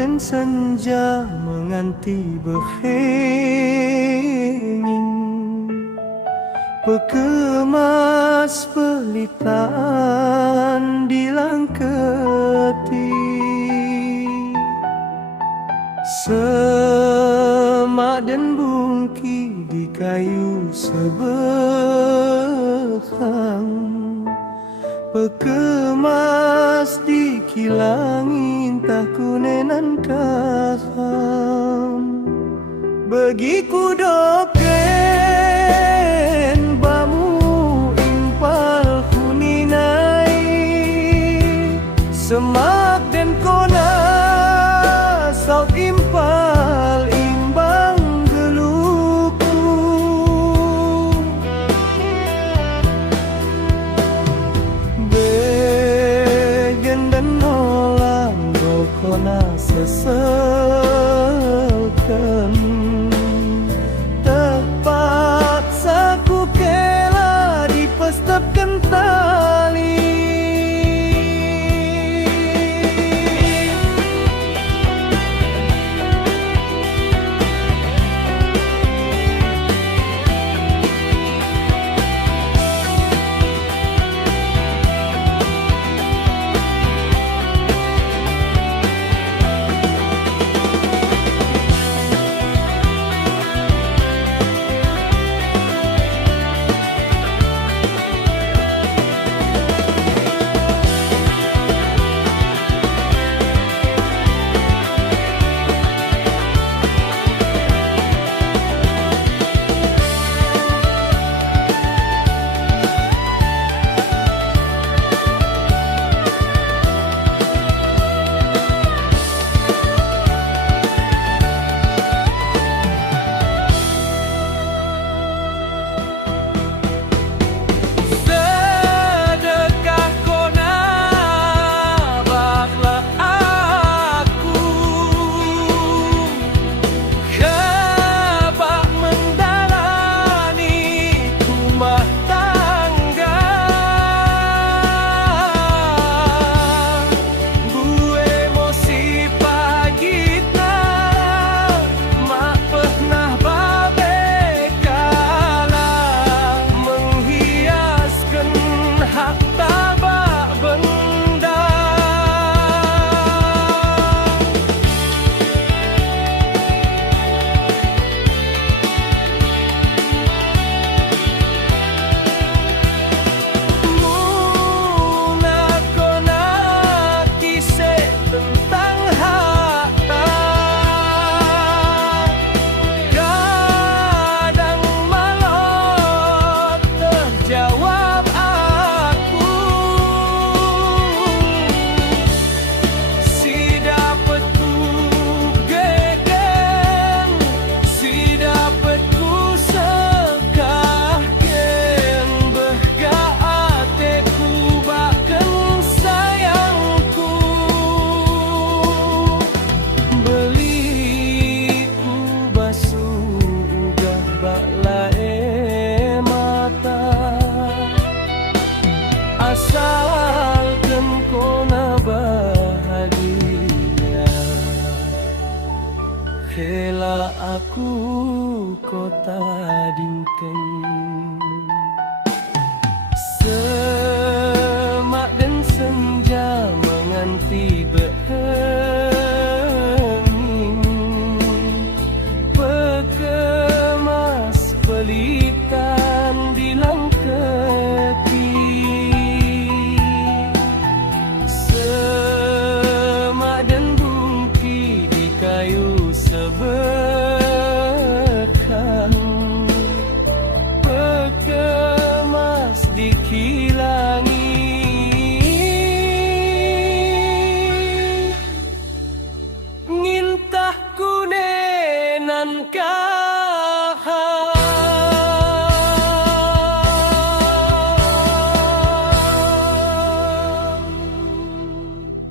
dan senja menganti berhenging, pekemas pelitaan dilangketi, semak dan bungki di kayu sebekang, pekemas di kilangin tak kunenan kaham. Begiku doken bamu impal kuninai, semak dan kona saut impal imbang geluku. Begen dan nolang kona seselkan, terpaksa ku kela dipestapkan tali. Asalkan kona bahagia, kela aku kota dingkeng. Semak dan senja menganti berhenging, pekemas pelitan dilangketi, kayu sebekang, pekemas dikilangi, ngintah kunenan